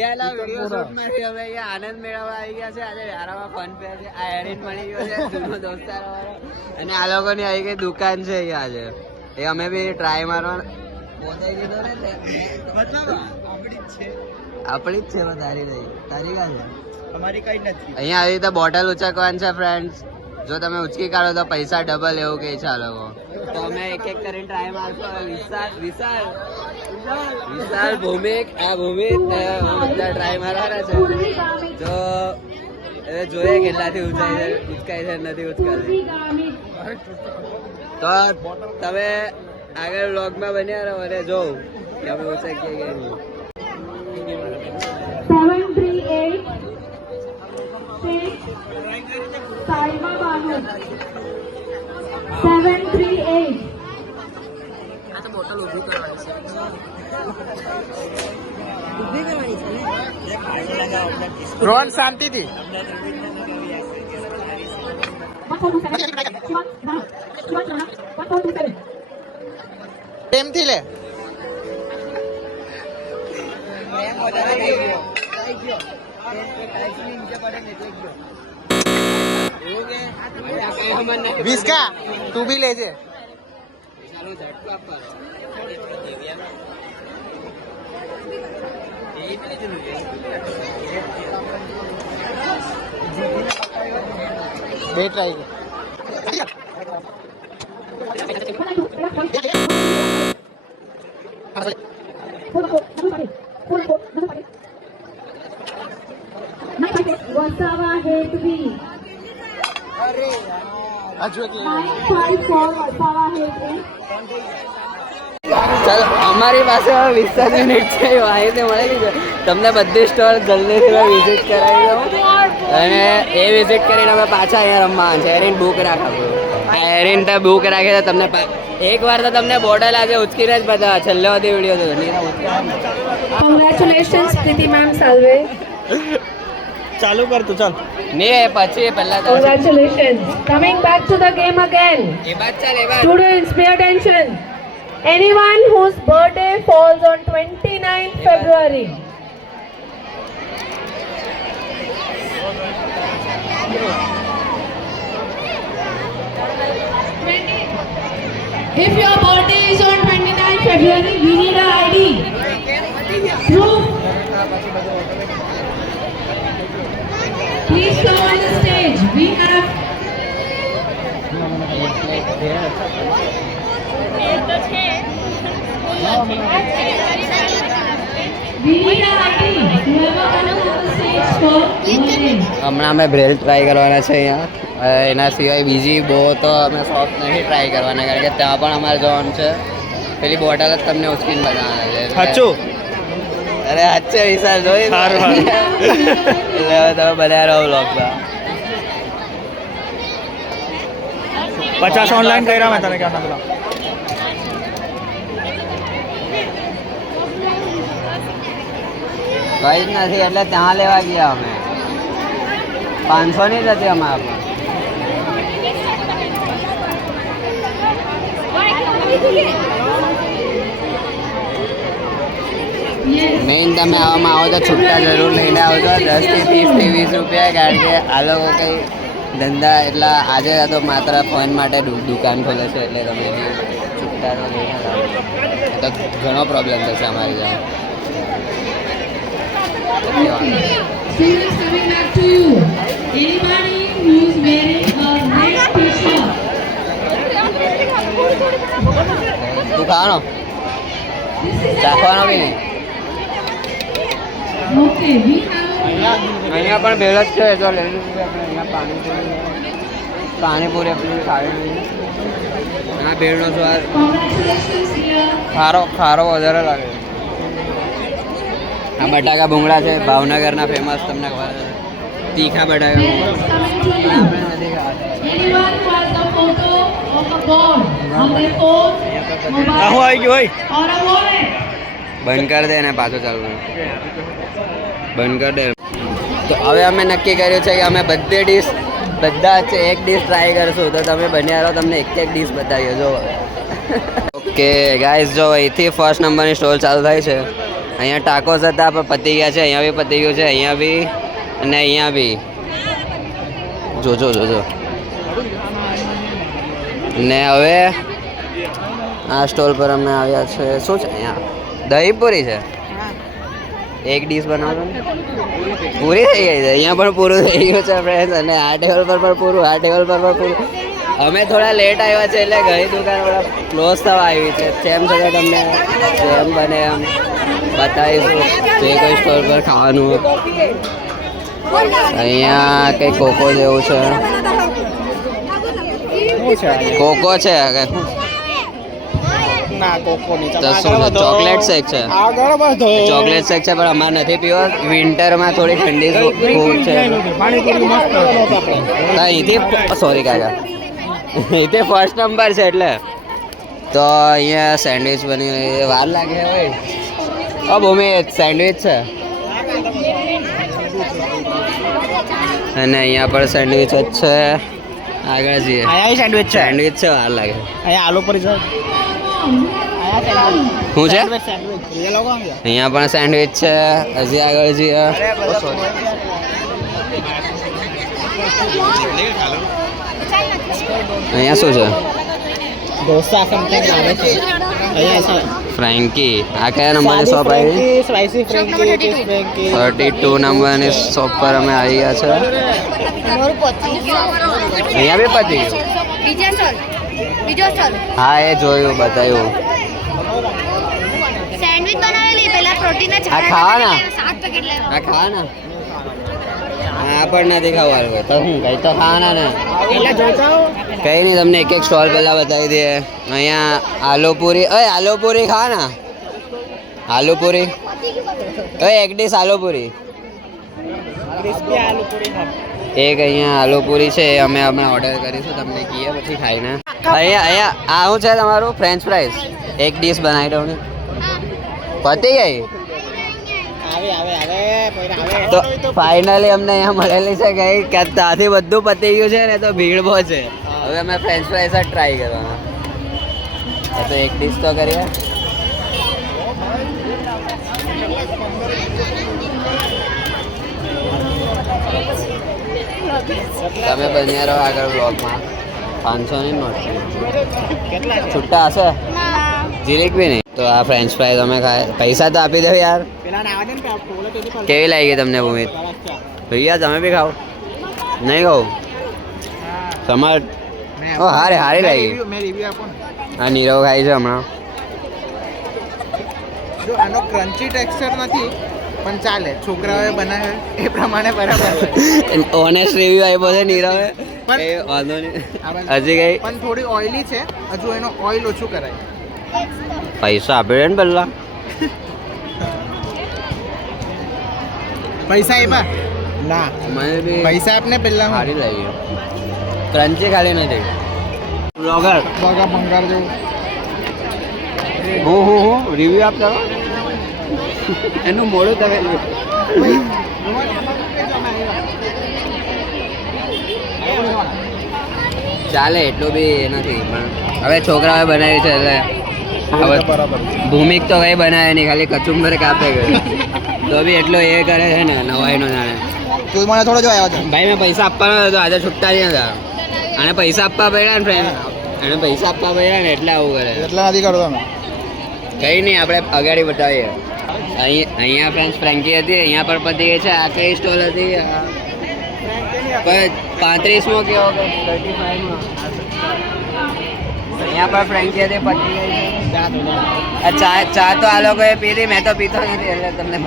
રિયાલા video shoot માંથી હવે અહીંયા આનંદ મેળવવા આવી ગયા છે. આજે યારામાં ફન ફેર છે. આ એરિન મળી ગયો છે જૂનો દોસ્તાર વાળો, અને આ લોકોની આવી ગઈ દુકાન છે અહીંયા આજે. એ અમે બી ટ્રાય મારવા પોતાઈ દીધો ને, મતલબ આપણી જ છે તારી નહીં, તારી કા છે અમારી કઈ નથી. અહીંયા આવી રીતે બોટલ ઉચકવાની છે ફ્રેન્ડ્સ. જો તમે ઉચકી કાઢો તો પૈસા ડબલ એવું કે છે આ લોકો. તો અમે એક એક કરીને ટ્રાય મારશું. વિશાલ ભૂમિક, આ ભૂમિક બધા ટ્રાય મારવાના છે. તો હવે જોઈએ કેટલાથી ઉચકાય છે નથી ઉચકાતી. તો તમે આગળ વ્લોગમાં બન્યા રહો અને જોઉં કે અમે ઉચકીએ કે નહીં. 738 સાઈમા બાનુ 738. આ તો બોટલ ઊભી કરવાની છે. રોહન શાંતિથી પ્રેમથી લે. વિસ્કા તું બી લેજે. બે ટ્રાય વસાવા હેતવી 954 વસાવા હેતવી. ચાલો અમારી પાસે 20 મિનિટ છે, માહિતી મળેલી છે. તમને બધી સ્ટોર જલ્દીથી વિઝિટ કરાવી દઉં, અને એ વિઝિટ કરીને અમે પાછા અહીંયા રમવાનું છે. એરિન બુક રાખવું, એરિન તો બુક રાખે તો તમને એક વાર તો તમને બોટલ આજે ઉચકીને જ બધા છેલ્લે બધી વિડીયો કોંગ્રેચ્યુલેશન્સ પ્રીતિ મેમ સર્વે. ચાલુ કર તું, ચાલ. નહીં પછી પહેલા તો Congratulations. Coming back to the game again. એ બાદ ચાલ એ બાદ. Students, pay attention. Anyone whose birthday falls on 29th February. If your birthday is on 29th February, we need an ID. Proof. Please come on the stage. We have. We need an ID. Whoever comes on the stage for your name. હમણાં અમે Braille try કરવાના છે અહીંયા. એના સિવાય બીજી બહુ તો અમે સોફ્ટ નહીં ટ્રાય કરવાના, કારણ કે ત્યાં પણ અમારે જવાનું છે. પેલી બોટલ જ તમને ઉચકીને બનાવવાના છે. સાચું? અરે સાચે વિશાલ જોઈ સારું. એટલે હવે તમે બધા રહો બ્લોગમાં. 50 ઓનલાઈન કર્યા મેં તને ક્યાં પેલા. કઈ જ નથી, એટલે ત્યાં લેવા ગયા અમે. 500 ની જ હતી અમારે. મેઇન તમે આવામાં આવો તો છૂટા જરૂર લઈને આવજો. 10 થી 30 થી 20 રૂપિયા, કારણ કે આ લોકો કંઈ ધંધા એટલા આજે તો માત્ર ફોન માટે દુકાન ખોલે છે, એટલે તમે બી છૂટા તો લઈને આવો. તો ઘણો પ્રોબ્લેમ થશે અમારી ત્યાં. Students, coming back to you. Anybody who is wearing a red t-shirt. તું ખાવાનો રાખવાનો બી નહીં. Okay, we have. અહીંયા પણ ભેળ જ છે, જો લઈ લીધું આપણે. અહીંયા પાણીપુરી આપણી ખાવી. આ ભેળનો સ્વાદ Congratulations, dear. ખારો વધારે લાગે. આ બટાકા ભૂંગળા છે ભાવનગરના ફેમસ, તમને ખબર છે તીખા બટાકા. Parents coming to you. Anyone who has a photo of a god on their phone, હું mobile, આવી ગયો ભાઈ. or a wallet. બંધ કરી દે ને પાછો ચાલુ બંધ કરી દે. તો હવે અમે નક્કી કર્યું છે કે અમે બધી ડીશ બધા જ એક ડીશ ટ્રાય કરશું. તો તમે બન્યા રહો, તમને એક ડીશ બતાવીએ. જો ઓકે ગાઈઝ, જો અહીંથી ફર્સ્ટ નંબરની સ્ટોલ ચાલુ થાય છે. અહીંયા ટાકોસ હતા પણ પતી ગયા છે, અહીંયા બી પતી ગયું છે, અહીંયા બી અને અહીંયા બી જોજો જોજો. ને હવે આ સ્ટોલ પર અમે આવ્યા છે. શું છે અહીંયા? દહીંપુરી છે. એક ડીશ બનાવો ને પૂરી થઈ ગઈ છે. અહીંયા પણ પૂરું થઈ ગયું છે ફ્રેન્ડ્સ. અને આ ટેબલ પર પણ પૂરું, આ ટેબલ પર પણ પૂરું. અમે થોડા લેટ આવ્યા છે એટલે ઘણી દુકાન થોડા ક્લોઝ થવા આવી છે. તેમ છતાં તમને જેમ બને એમ બતાવીશું જે કોઈ સ્ટોલ પર ખાવાનું. અહીંયા કંઈ કોકો જેવું છે. કોકો છે ચોકલેટ શેક છે. ચોકલેટ શેક છે પણ અમારે નથી પીવો. વિન્ટરમાં થોડી ઠંડી ખૂબ છે. અહીંથી સોરી કાકા, અહીંથી ફર્સ્ટ નંબર છે એટલે. તો અહીંયા સેન્ડવિચ બની રહી. વાર લાગે ભાઈ. ભૂમિ સેન્ડવિચ છે. અને અહીંયા પણ સેન્ડવિચ જ છે. આગળ જઈએ. સેન્ડવિચ છે. સેન્ડવિચ છે, વાર લાગે. અહીંયા આલુ પૂરી છે. શું છે? અહીંયા પણ સેન્ડવિચ છે. હજી આગળ જઈએ. અહીંયા શું છે? ઢોસા સમથિંગ આવે છે. ફ્રેન્કી. આ કયા નંબરની શોપ આવી? Spicy frankie, cheese frankie. 32 નંબરની શોપ પર અમે આવી ગયા છે. અહીંયા બી પતી ગયું. હા એ જોયું, બતાવ્યું. સેન્ડવિચ બનાવેલી પહેલા પ્રોટીન જ આ ખાવાના? 7 પેકેટ લેવા. આ ખાવાના? આ પણ નથી ખાવાનું. તો શું કઈ તો ખાવાના ને. કઈ નહીં, તમને એક એક સ્ટોલ પહેલા બતાવી દઈએ. અહીંયા આલુ પૂરી. ઓય આલુ પૂરી ખાવાના? આલુ પૂરી. ઓય એક ડીશ આલુ પૂરી. એક અહીંયા આલુ પૂરી છે, અમે ઓર્ડર કરીશું. તમને કહીએ પછી ખાઈને. અહીંયા આ શું છે તમારું? French fries. એક ડીશ બનાવી દઉં ને. પતી ગઈ. તો ફાઇનલી અમને અહીંયા મળેલી છે કઈ કે ત્યાંથી બધું પતી ગયું છે ને, તો ભીડ બહુ છે. હવે અમે ફ્રેન્ચ ફ્રાઈઝ જ ટ્રાય કરવાના. તો એક ડીશ તો કરીએ. તમે બન્યા રહો આગળ બ્લોગમાં. 500ની નોટ છૂટા હશે? જીરીક બી નહીં. તો આ ફ્રેન્ચ ફ્રાઈઝ અમે ખાય. પૈસા તો આપી દો યાર. કેવી લાગી તમને ભૂમિત? ભૈયા તમે બી ખાઓ? નહીં ખાઓ? તમારે હારી લાગી. આ નીરવ ખાઈ છે હમણાં. જો આનો ક્રન્ચી ટેક્સચર નથી પણ ચાલે, છોકરાઓએ બનાવે એ પ્રમાણે બરાબર. ઓનેસ્ટ રિવ્યુ આપ્યો છે નીરવે. એ વાંધો નહીં. હજી કઈ પણ થોડી ઓઇલી છે, હજુ એનો ઓઇલ ઓછું કરાય. પૈસા આપે ને પહેલા. પૈસા એમાં ના, મને બી પૈસા આપને પહેલા સારી લાગી. ક્રન્ચી ખાલી નથી. બ્લોગર બગા ભંગાર જેવું. હું રિવ્યુ આપતા એનું મોડું તમે ચાલે, એટલું બી નથી. પણ હવે છોકરાઓએ બનાવ્યું છે એટલે હવે ભૂમિક તો કઈ બનાવે નહીં, ખાલી કચુંબર કાપે ગયો. તો બી એટલો એ કરે છે ને નવાઈનો જાણે. તું મને થોડો જો આવ્યો છે ભાઈ. મેં પૈસા આપવાનો હતો, આજે છૂટતા નહીં હતા. અને પૈસા આપવા પડ્યા ને ફ્રેન્ડ, અને પૈસા આપવા પડ્યા ને એટલે આવું કરે. એટલા નથી કરતો અમે. કઈ નહીં, આપણે અગાડી બતાવીએ. અહીંયા ફ્રેન્ચ ફ્રેન્કી હતી, અહીંયા પણ પતી ગઈ છે. આ કઈ સ્ટોલ હતી? 35મો કેવો? 35માં. અહીંયા પણ ફ્રેન્કી હતી, પતી ગઈ છે. ચા તો આ લોકોએ પીધી, મેં તો પીતો નથી એટલે તમને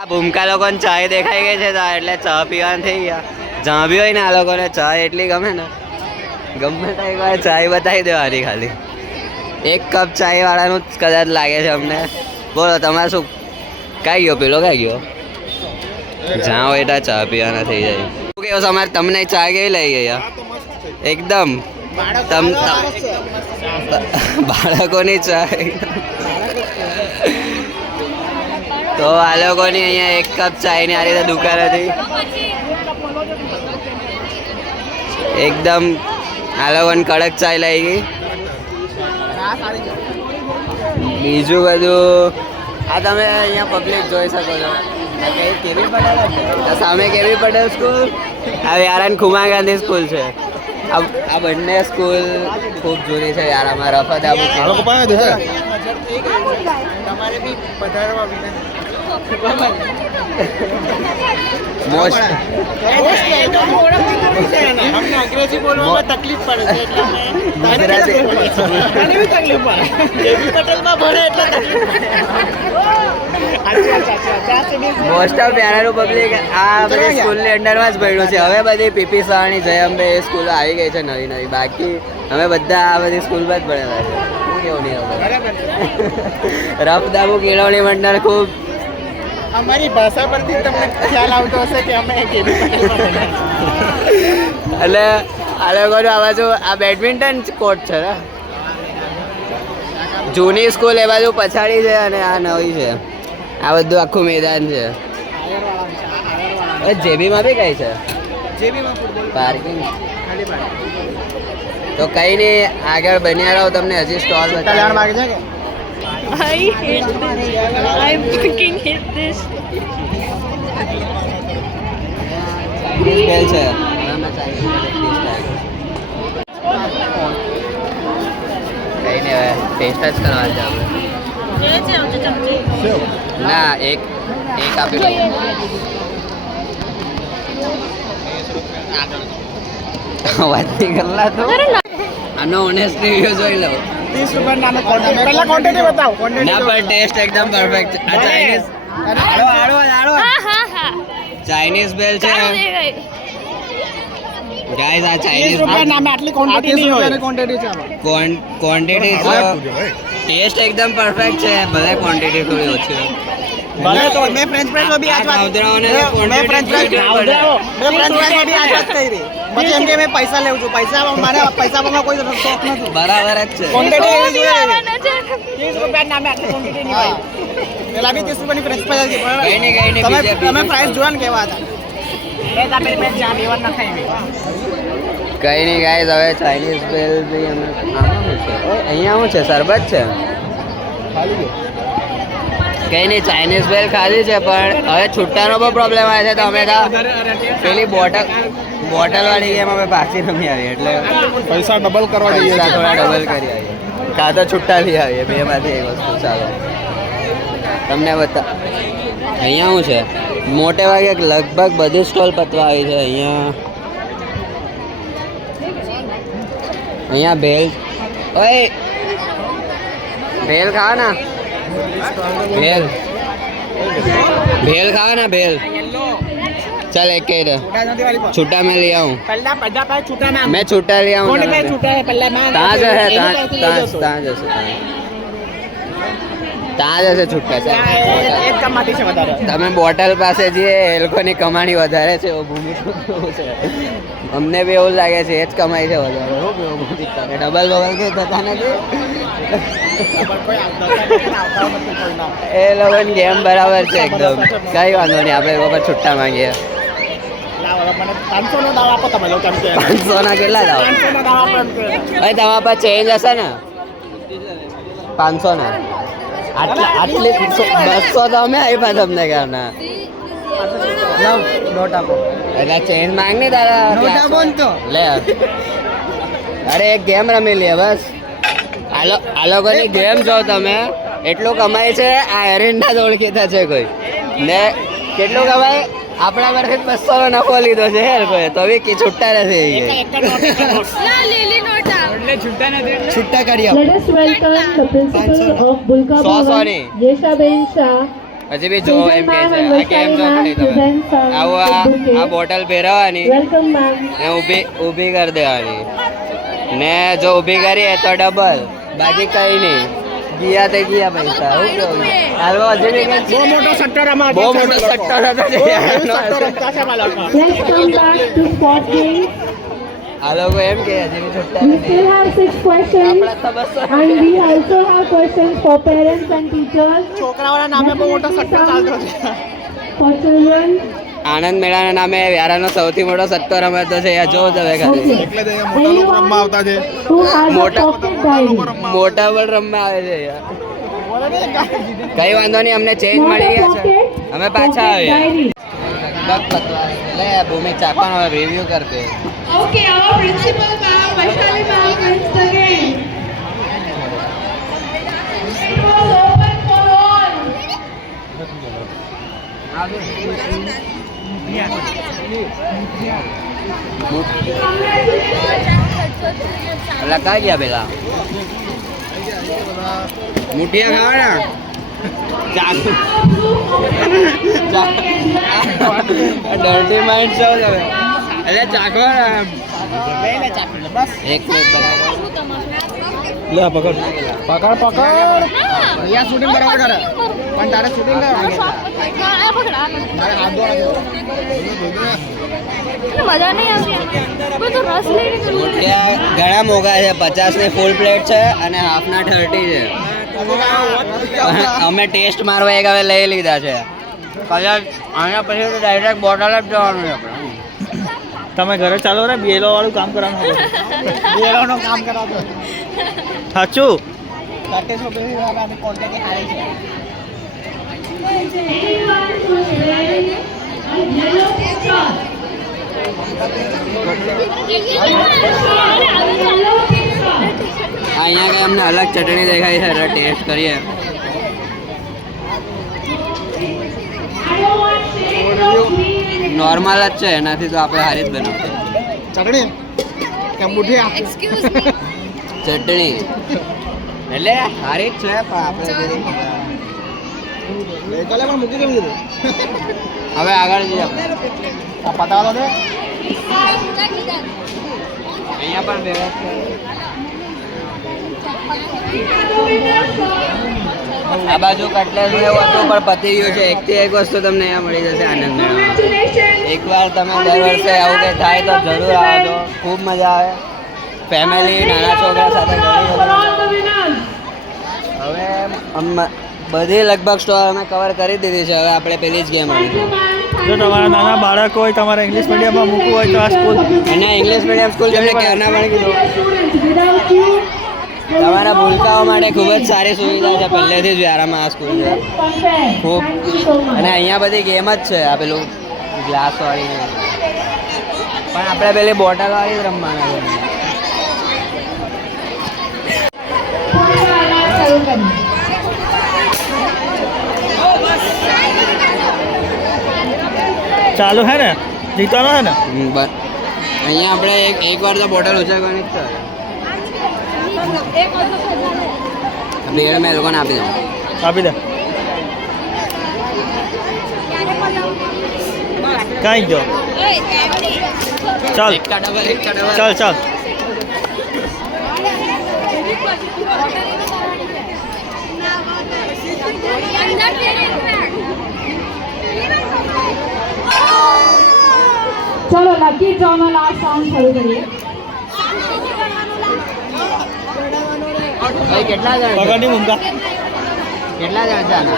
આ ભૂમકા લોકોને ચાય દેખાઈ ગઈ છે એટલે ચા પીવાનું થઈ ગયા. જ્યાં બી હોય ને આ લોકોને ચા એટલી ગમે ને, ગમે તો એક વાર ચાય બતાવી દેવાની ખાલી. એક કપ ચાય વાળાનું જ કદાચ લાગે છે અમને. બોલો તમારે શું? કાંઈ ગયો પેલો? કાંઈ ગયો? જ્યાં હોય ત્યાં ચા પીવાના થઈ જાય. શું કેવો તમારે? તમને ચા કેવી લઈ ગઈ? એકદમ બાળકોની ચા. તો આ લોકોની અહીંયા એક કપ ચાયની આ રીતે દુકાન હતી. એકદમ આ લોકોને કડક ચાય લઈ ગઈ. બીજું બધું આ તમે અહીંયા પબ્લિક જોઈ શકો છો આ કઈ કેવી પટેલ જ છે. આ સામે કેવી પટેલ સ્કૂલ આ યારાન ખુમા ગાંધી સ્કૂલ છે. આ બંને સ્કૂલ ખૂબ જૂની છે યારામાં રફત આબુ તમારે બી પધારવા મોસ્ટ અમને અંગ્રેજી બોલવામાં તકલીફ પડે છે એટલે ગુજરાતી મને બી તકલીફ પડે કેવી પટેલમાં ભણે એટલે તકલીફ મોસ્ટ ઓફ યારાનું પબ્લિક આ બધી સ્કૂલની અંડરમાં જ ભણ્યું છે. હવે બધી પીપી સવાણી જયંબે એ સ્કૂલો આવી ગઈ છે નવી નવી. બાકી અમે બધા આ બધી સ્કૂલમાં જ ભણેલા છે. શું કેવું નહીં રફ દાબુ કેળવણી મંડળ ખૂબ અમારી ભાષા પરથી તમને ખ્યાલ આવતો હશે કે અમે કેવી પટેલમાં ભણ્યા એટલે આ લોકોનું આ બાજુ આ બેડમિન્ટન કોર્ટ છે ને જૂની સ્કૂલ એ બાજુ પછાડી છે અને આ નવી છે. આ બધું આખું મેદાન છે. જેબીમાં બી કઈ છે જેબીમાં ફૂટબોલ પાર્કિંગ. તો કઈ નહીં આગળ બન્યા રહો તમને હજી સ્ટોલ કલ્યાણ માગે છે કે I hate this. I fucking hate this. Spell છે કઈ નહીં હવે ટેસ્ટ જ કરવા જાવ. ના એક આપી દો. વાત નહીં કરલા તો આનો ઓનેસ્ટ રિવ્યુ જોઈ લો. 30 રૂપિયા નાનો ક્વોન્ટિટી પહેલા ક્વોન્ટિટી બતાવો ના પણ ટેસ્ટ એકદમ પરફેક્ટ. આ ચાઇનીઝ ચાઇનીઝ બેલ છે ગાઈસ. આ ચાઇનીઝ નામે આટલી ક્વોન્ટિટી નહીં હોય ક્વોન્ટિટી છે ક્વોન્ટિટી ટેસ્ટ એકદમ પરફેક્ટ છે. ભલે ક્વોન્ટિટી થોડી ઓછી હોય. ભલે તો મેં ફ્રેન્ચ ફ્રાઈઝ બી આજ વાત મેં ફ્રેન્ચ ફ્રાઈઝ બી આજ વાત કરી રહી. પછી એમ કે મેં પૈસા લેવું છું. મારે પૈસા પર કોઈ શોખ નથી. બરાબર જ છે. ક્વોન્ટિટી એવી જોઈએ 30 રૂપિયા નામે આટલી ક્વોન્ટિટી નહીં હોય. પેલા બી 30 રૂપિયાની ફ્રેન્ચ ફ્રાઈઝ હતી. કઈ નહીં તમે પ્રાઇસ જોવા ને કેવા હતા કઈ નહીં ગાઈસ. હવે ચાઇનીઝ બેલ બી અમે અહીંયા શું છે શરબત છે. કઈ નહીં ચાઇનીઝ બેલ ખાધી છે પણ હવે છૂટાનો બહુ પ્રોબ્લેમ આવે છે. તો અમે પેલી બોટલ વાળી ગેમ અમે પાછી રમી આવી એટલે પૈસા ડબલ કરવા પૈસા થોડા ડબલ કરી આવીએ. કાં તો છૂટા લઈ આવીએ બેમાંથી એક વસ્તુ. ચાલો તમને બતા અહીંયા શું છે મોટે ભાગે લગભગ બધી સ્ટોલ પતવા આવી છે. અહીંયા ભેલ ઓય ભેલ ખાવા ના भेल खाओ ना भेल. चल एक के दे छुट्टा मैं ले आऊँ. मैं छुट्टा ले आऊँ. कहाँ जो है ત્યાં જશે છૂટકા છે. તમે બોટલ પાસે જઈએ એ લોકોની કમાણી વધારે છે એવું ભૂમિ છે. અમને બી એવું લાગે છે એ જ કમાઈ છે વધારે. ડબલ બબલ કે થતા નથી. એ લોકોની ગેમ બરાબર છે એકદમ. કઈ વાંધો નહીં આપણે લોકો પર છૂટા માંગીએ. 500 નો દાવ આપો તમે લોકો કેમ કે 500 ના કેટલા દાવ? 500 નો દાવ આપો એમ કે ભાઈ તમારા પાસે ચેન્જ હશે ને 500 ના આટલી 200 તો અમે આપ્યા તમને ક્યારના. નોટ આપો એટલે ચેન્જ માંગ ને તારા નોટ આપો ને તો લે. અરે એક ગેમ રમી લે બસ. આ લોકોની ગેમ જો તમે એટલું કમાય છે. આ એરંડા જ ઓળખીતા છે કોઈ ને કેટલું કમાય. આપણા પાસે 200 નો નફો લીધો છે યાર કોઈ તો બી છૂટા નથી. છૂટા કરી આપો. Let us welcome the principal of Bulka Bhavan, Yeshaben Shah. હજી બી જો એમ કે છે આ કેમ જો કરી તમે આવું આ બોટલ પહેરવાની Welcome ma'am. ને ઊભી કરી દેવાની ને જો ઊભી કરીએ તો ડબલ. બાકી કઈ નહીં. ગયા તે ગયા પૈસા. હું કેવું હાલવો હજી બી બહુ મોટો સટ્ટો રમા બહુ મોટો સટ્ટો હતો. Let's come back to sport games. આ લોકો એમ કે હજી બી છૂટા We still have 6 questions આપણા તો 200 and we also have questions for parents and teachers. છોકરાઓના નામે બહુ મોટો સટ્ટો ચાલતો છે. For children. આનંદ મેળાના નામે વ્યારાનો સૌથી મોટો સટ્ટો રમાતો છે. આ જો તમે ખાલી એટલે જ મોટા લોકો રમવા આવતા છે. Who has a મોટા pocket diary? મોટા પણ રમવા આવે છે યાર. કઈ વાંધો નહીં, અમને ચેન્જ મળી ગયા છે, અમે પાછા આવ્યા. લે ભૂમિક ચાપાનો રિવ્યુ કરતે. Okay, our principal ma'am, Vaishali ma'am, once again. It was open for all. લગા ગયા પેલા મુઠિયા ખાવાના ડર્ટી માઇન્ડ છો તમે એટલે ચાખો એક પ્લેટ બનાવો. લે પકડ પકડ પકડ અહીંયા શૂટિંગ બરાબર કરે પણ તારે શૂટિંગ મજા નહીં આવતી બધું રસ લઈને કરવું. મુઠિયા ઘણા મોંઘા છે, 50 ની ફૂલ પ્લેટ છે અને હાફના 30 છે. અમે ટેસ્ટ મારવા એક હવે લઈ લીધા છે, કદાચ આના પછી તો ડાયરેક્ટ બોટલ જ જવાનું છે આપણે. તમે ઘરે ચાલો રે બેલો વાળું કામ કરવાનું બેલોનું કામ કરાવતો સાચું Anyone who's wearing a yellow picture. Yellow picture. અહીંયા કઈ અમને અલગ ચટણી દેખાય છે એટલે ટેસ્ટ કરીએ. I don't want shades of green. Normal જ છે, એનાથી તો આપણે હારી જ બનાવશે. ચટણી કે મુઠિયા ચટણી એટલે હારી જ છે પણ આપણે કાલે પણ મૂકી કેમ દીધું હવે આગળ જઈએ આપણે. આ પતાવો દે અહીંયા પણ વ્યવસ્થિત આ બાજુ કટલેસ ને એવું હતું પણ પતી ગયું છે. એકથી એક વસ્તુ તમને અહીંયા મળી જશે આનંદ મેળામાં. Congratulations. એકવાર તમે દર વર્ષે આવું કંઈ થાય તો જરૂર આવજો, ખૂબ મજા આવે. ફેમિલી નાના છોકરા સાથે For all the winners. હવે બધી લગભગ સ્ટોર અમે કવર કરી દીધી છે. હવે આપણે પેલી જ ગેમ Thank you, આવી. ma'am. જો તમારા નાના બાળકો હોય તમારે ઇંગ્લિશ મીડિયમમાં મૂકવું હોય તો આ સ્કૂલ અને ઇંગ્લિશ મીડિયમ સ્કૂલ તમને ક્યારના પણ કીધું. Students, without you, તમારા ભૂલકાઓ માટે ખૂબ જ સારી સુવિધા છે. પહેલેથી જ વ્યારામાં આ સ્કૂલ છે perfect. ખૂબ. Thank you so much. અને અહીંયા બધી ગેમ જ છે, આ પેલું ગ્લાસ વાળી ને. પણ આપણે પેલી બોટલ વાળી જ રમવાના છે. થોડી વાર શરૂ કરીએ. ચાલુ હે ને જીતવાનો હે ને અહીંયા આપણે એક વાર તો બોટલ ઉછાળવાની જ છે. બેડ મેં લોકોને આપી દઉં. આપી દે કાંઈ જો ચાલ ચાલ ચાલ ચલો લકી ડ્રોનો લાસ્ટ સાઉન્ડ શરૂ કરીએ. ભાઈ કેટલા જણ છે? પકડની મુંગા કેટલા જણ છે આના?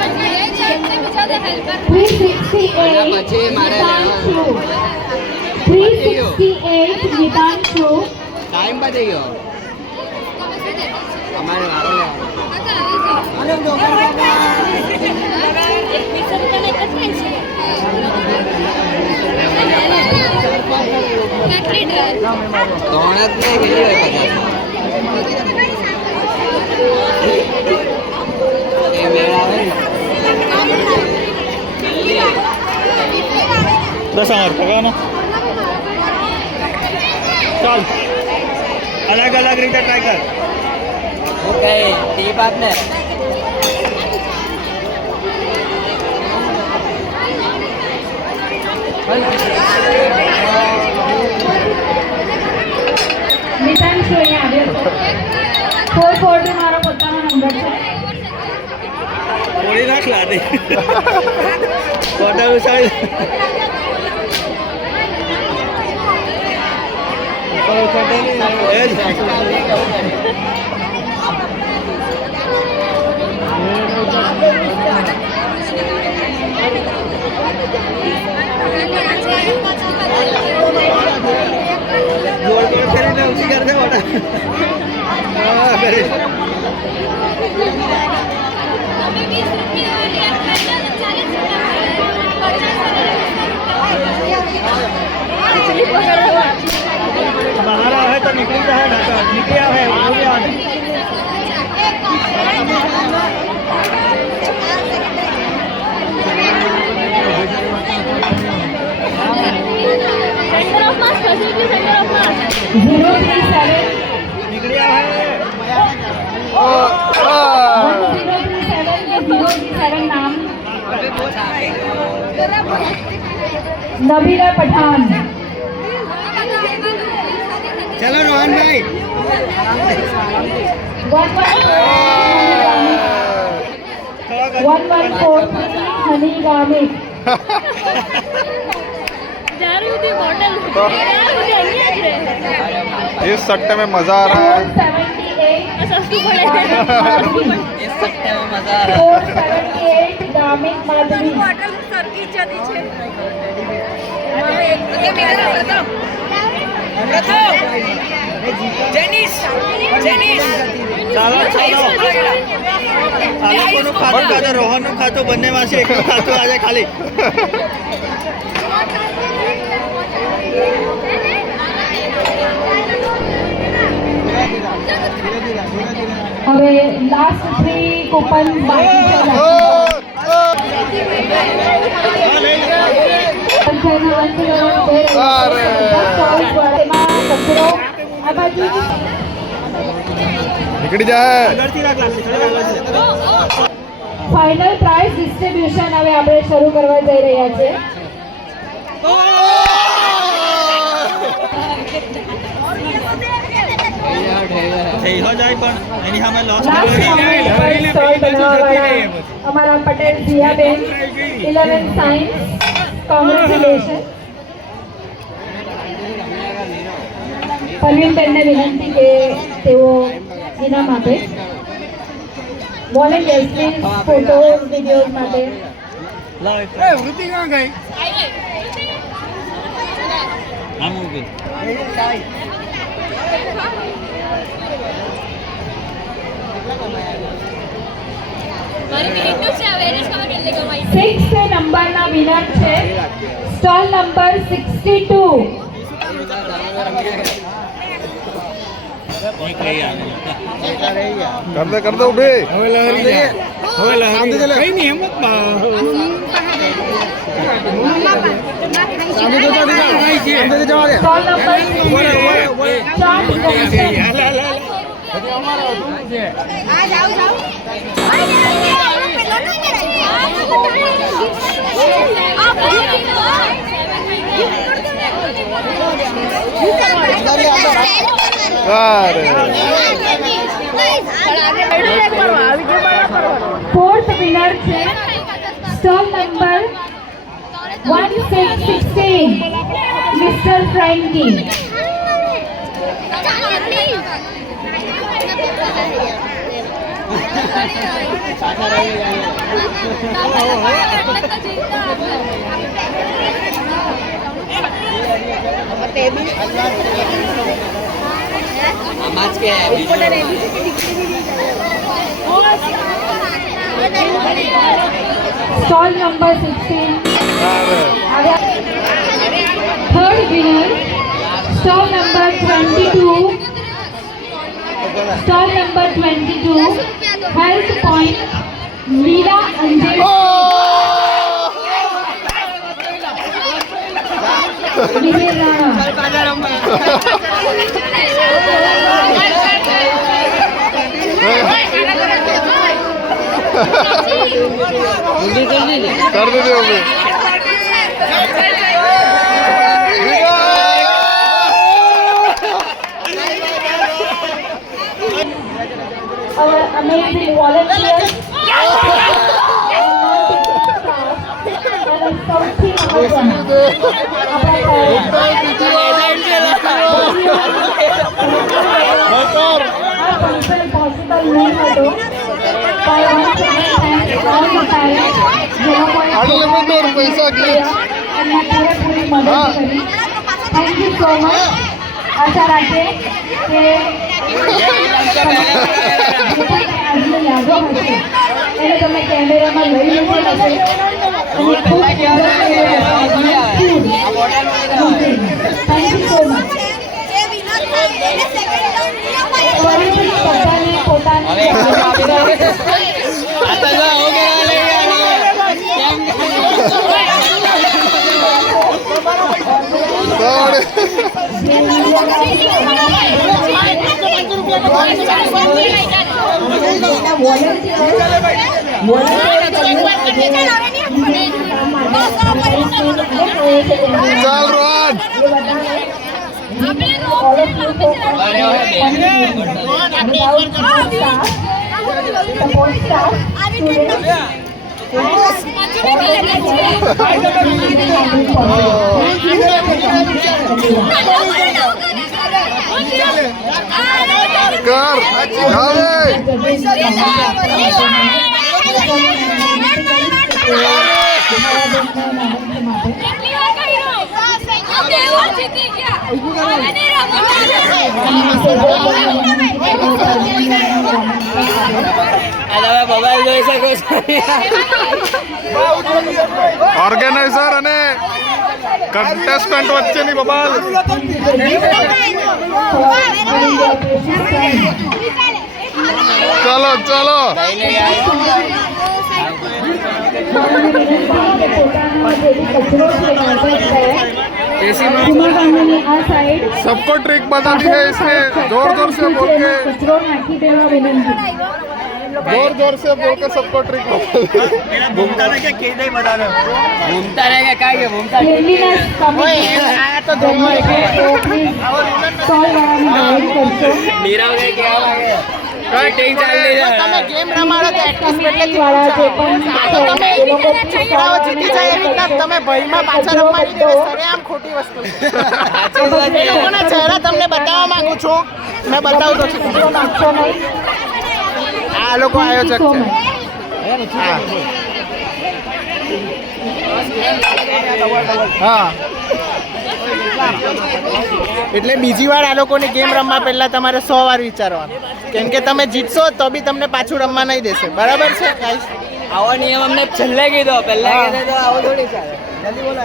368 પછી મારે Nidanshu. 368 Nidanshu. ટાઈમ પતી ગયો. અમારે વારો ત્રણ જ નહીં કેટલી હોય 50 એ મેળ આવે ને. 10 આંગળ પકડવાનો ચાલ અલગ અલગ રીતે ટ્રાય કર ઓકે ટીપ આપને. નિદાંશુ અહીંયા આવ્યો છે. 440 મારો પોતાનો નંબર છે. ગોળી નાખ લાદી બોટલ ઉછાળી ગોળ ગોળ ફેરીને ઊંચી કર દે બોટલ હા કરી 037 037 नाम नबीला पठान चलो रोहन भाई 1143 हनी गामित इस सट्टे में मजा आ रहा है 478 इस सट्टे में मजा आ रहा है 478 गामित माधवी રોહન નું ખાતું બંને માંથી એક ખાતું આજે ખાલી હવે લાસ્ટ 3 કૂપન બાકી છે निकली जाए ફાઇનલ પ્રાઇઝ ડિસ્ટ્રીબ્યુશન હવે આપણે શરૂ કરવા જઈ રહ્યા છે થઈ હો જાય પણ એની સામે લોસ લાસ્ટ સ્ટોલ બનાવવાવાળા અમારા પટેલ જીયાબેન 11 સાયન્સ કોંગ્રેચ્યુલેશન પરવીનબેનને વિનંતી કે તેઓ ઇનામ આપે વોલેન્ટિયર્સ પ્લીઝ ફોટો વિડીયોઝ માટે વૃત્તિ ક્યાં ગઈ આમ ઉભી સિક્સ નંબરના વિનર છે સ્ટોલ નંબર 62 कर दो बे स्टॉल फोर्थ विनर છે સ્ટોલ નંબર 1616 મિસ્ટર ફ્રેન્કી આમાં જ કે stall number 16 third winner stall number 22 stall number 22 health point Meera Anjal Mihir Rana कर दे अभी our amazing volunteers and સૌથી મહત્વનું આ ફંક્શન પોસિબલ નહીં હતો पैसा પૂરેપૂરી મદદ કરી થેન્ક યુ સો મચ આશા રાખીએ કે આજની યાદો હશે એને તમે કેમેરામાં લઈ લીધી હશે અને ખૂબ થેન્ક યુ સો મચ ફરીથી બધાને પોતાની Sorry. चल रोहन कर મોબાઈલ જોઈ શકો છો ઓર્ગેનાઇઝર અને કન્ટેસ્ટન્ટ વચ્ચેની બબાલ ચલો ચલો सबको ट्रिक बता दी है इसने जोर जोर से बोल के सबको ट्रिक घूमता रहेगा क्या ये घूमता मीरा वगैरह क्या वागे ટીંગ ચાલી જાય તમે ગેમ રમાડો તો એટલીસ્ટ પહેલેથી છોકરાઓ જીતી જાય એવી રીતના તમે ભયમાં પાછા રમવાની દેવે સરેઆમ ખોટી વસ્તુ છે એ લોકોના ચહેરા તમને બતાવવા માંગુ છું મેં બતાવતો છું આ લોકો આયોજક છે હા એટલે બીજી વાર આ લોકોની ગેમ રમવા પહેલા તમારે 100 વાર વિચારવાનું કેમ કે તમે જીતશો તો બી તમને પાછું રમવા નહીં દેશે બરાબર છે ગાઈસ આવો નિયમ અમને છેલ્લે કીધો પહેલા કીધો તો આવો થોડી ચાલે જલ્દી બોલો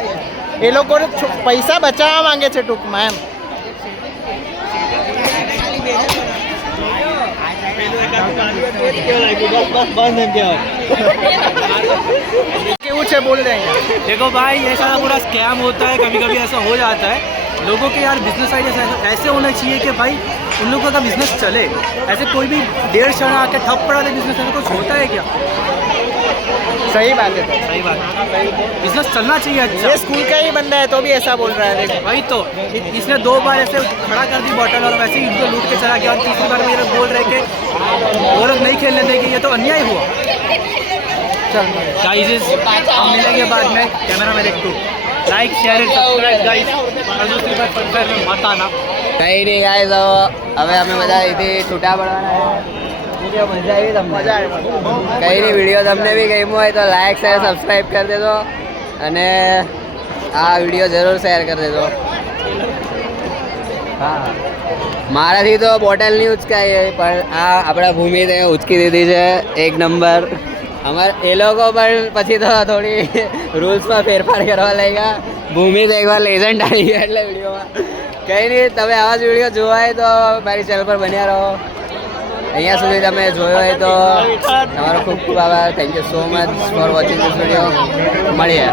એ લોકોને પૈસા બચાવવા માંગે છે ટૂંકમાં એમ केवू छे बोल रहे हैं देखो भाई ये सारा पूरा स्कैम होता है कभी कभी ऐसा हो जाता है लोगों के यार बिजनेस आइडिया ऐसे होना चाहिए कि भाई उन लोगों का बिजनेस चले ऐसे कोई भी 1.5 क्षण आके ठप पड़ा दे बिजनेस ऐसा कुछ होता है क्या सही बात है सही बात बिजनेस चलना चाहिए अच्छा ये स्कूल का ही बंदा है तो भी ऐसा बोल रहा है देखो वही तो इसने 2 बार ऐसे खड़ा कर दी बॉटल और वैसे ही इनको लूट के चला गया और तीसरी बार में ये लोग बोल रहे कि वो लोग नहीं खेलने देंगे ये तो अन्याय हुआ गाइस हम मिलेंगे बाद में कैमरा में देखो like share and subscribe guys और दूसरी बात सब्सक्राइब में मत आना કઈ નહીં ગાઈસ હવે અમે બધા અહીંથી છૂટા પડવાના વિડીયો મજા આવી તમને કઈ નહીં વિડીયો તમને બી ગમ્યો હોય તો લાઈક શેર સબસ્ક્રાઈબ કરી દેજો અને આ વિડીયો જરૂર શેર કરી દેજો હા મારાથી તો બોટલ નહીં ઉચકાઈ પણ આ આપણા ભૂમિને ઉચકી દીધી છે 1 નંબર અમારે એ લોકો પણ પછી તો થોડી રૂલ્સમાં ફેરફાર કરવા લાગ્યા ભૂમિ તો એકવાર લેજન્ડ આવી ગયા એટલે વિડીયોમાં કંઈ નહીં તમે આવા જ વિડીયો જોવા હોય તો મારી ચેનલ પર બન્યા રહો અહીંયા સુધી તમે જોયો હોય તો તમારો ખૂબ ખૂબ આભાર thank you so much for watching this video મળીએ